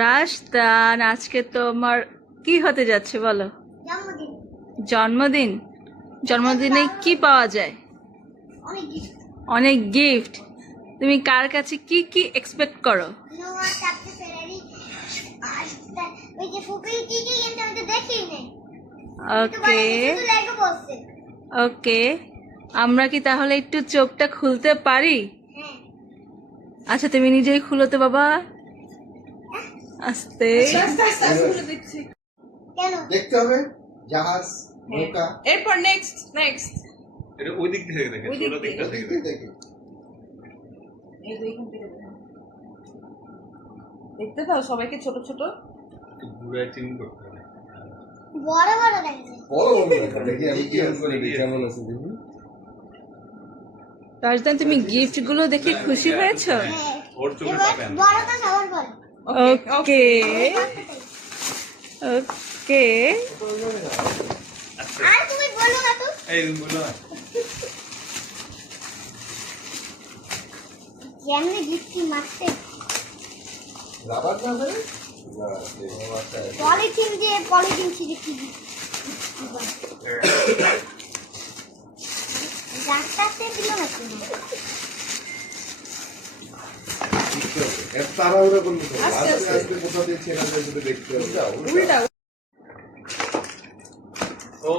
রাশদান, আজকে তোমার কি হতে যাচ্ছে বলো? জন্মদিন। জন্মদিনে কি পাওয়া যায়? অনেক গিফট। তুমি কার কাছে কি কি এক্সপেক্ট করো? ওকে ওকে, আমরা কি তাহলে একটু চোখটা খুলতে পারি? আচ্ছা, তুমি নিজেই খুলো তো বাবা, আস্তে। দেখতে হবে জাহাজ, নৌকা। এরপর নেক্সট এটা ওই দিক থেকে দেখে, ছোট দিকটা থেকে দেখে। এই দেখুন দেখতে পাও সবাইকে ছোট ছোট ঘুরে চিন করতে হবে। বড় বড় দেখে। বড় বড় দেখি, আমি কি করে দেখি কেমন আছে দেখি। রাজদান, তুমি গিফট গুলো দেখে খুশি হয়েছো? ওর চোখে পাবেন। বড়টা সবার পরে। ওকে ওকে। আর তুমি বলো না তো। এই বলো না। যেমনি গিফটি মারতে রাবার না হবে না, পলিথিন দিয়ে পলিথিন ছিঁড়ে কি রাস্তাতে দিল না তুমি। তাড়াহুড়া করলে আস্তে আস্তে কোথা দিয়ে ছেড়ে দেবে দেখতে হবে। উল্টা ও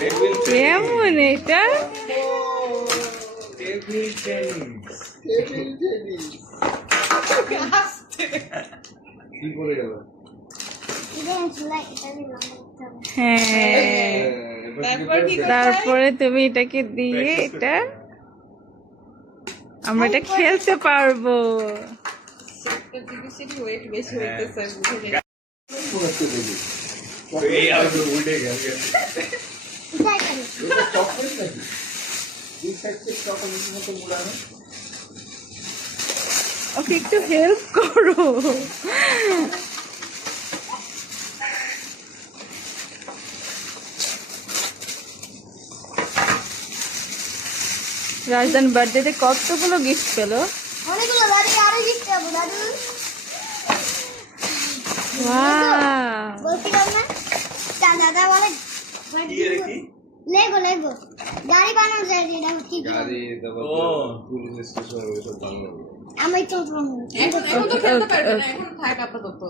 টেবিল কেমন এটা? Table tennis. টেবিল টেনিস কি করে গেল? হ্যাঁ, তারপরে তুমি এটাকে দিয়ে এটা আমরা এটা খেলতে পারবো। ওয়েট বেশি হইতেছে বুঝে যাই। এই আর উল্টে গেল। এটা চকলেট নাকি? দুই সাইড থেকে চকলেটের মতো মুড়ানো। ওকে একটু হেল্প করো। রাজদান বার্থডেতে কতগুলো গিফট পেলো? অনেকগুলো। দাদি আরো গিফট পাবো দাদু। ওয়াও, বলছিলাম না দাদা বলে লেগো লেগো গাড়ি বানানো যায় এটা কি গাড়ি ও পুলিশ স্টেশন ওইসব বানানো। আমি তো এখন তো খেলতে পারবে না, এখন থাক আপাতত।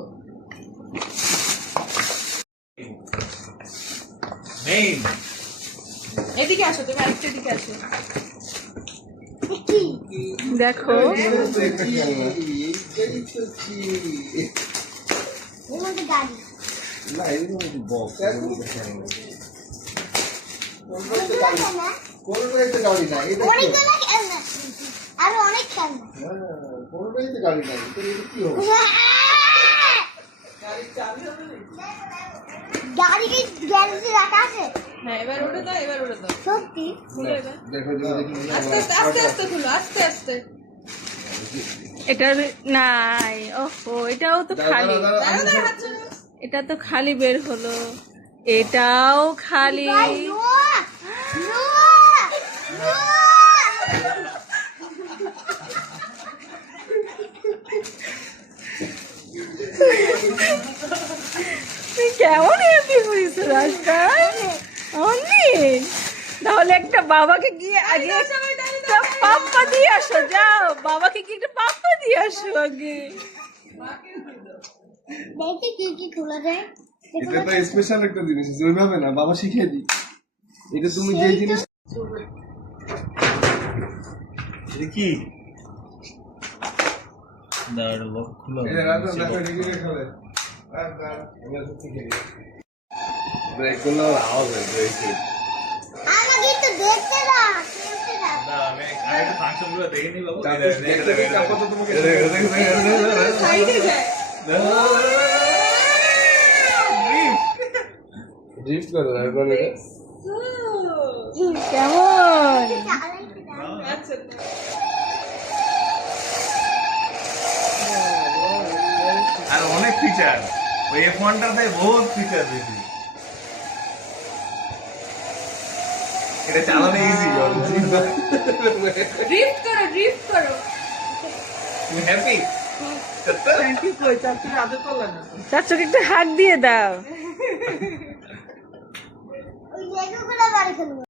নেম এদিকে আসো, তুমি আরেকটা দিকে আসো। কি দেখো এর মধ্যে গাড়ি না এগুলো বক্স কোনটাই তো গাড়ি না। এটা অনেকগুলো খেলনা আর অনেক খেলনা। কোনটাই তো গাড়ি না। এটা কি হবে? গাড়ি কি গ্যারেজে রাখা আছে? হ্যাঁ, এবার ওটা দাও, এবার ওটা দাও। সত্যি খুলো এবার। দেখো দেখি আস্তে আস্তে আস্তে আস্তে খুলো, আস্তে আস্তে। এটা নাই। ওহো, এটাও তো খালি। দাঁড়াও দাঁড়াও, হাত ছাড়ো। এটা তো খালি বের হলো, এটাও খালি। ভাই নো নো নো তুই কেমন হ্যাপি হয়েছে রাজদান? অনেক। তাহলে একটা বাবাকে গিয়ে আগে একটা পাপ্পা দিয়ে আসো। যাও, বাবাকে গিয়ে একটা পাপ্পা দিয়ে আসো আগে। দেখি কি কি খোলা যায়। এটা তো স্পেশাল একটা জিনিস, ওইভাবে না বাবা শিখিয়ে দিই। এটা তুমি যে জিনিস এটা কি দাঁড়াও লক খুলো। এই রাতে দেখো রেগুলার খেলে আমরা তো শিখে দিই। রেগুলার আওয়াজ হয় আমাকে তো দেখতে না খেলতে না। না আমি একটা ফাংশন গুলো দেখে নি বাবু। সাইডে যায়। ড্রিফট করে তারপর কেমন? আচ্ছা আর অনেক ফিচার, ওই F1টাতে বহুত ফিচার বেশি। এটা চালানো ইজি। ড্রিফট করো, ড্রিফট করো। তুমি হ্যাপি থ্যাংক ইউ কই চাচুর আদর করলাম না চাচুকে একটু হাত দিয়ে দাও। ওই লেগুগুলো বাড়ি খেলবো।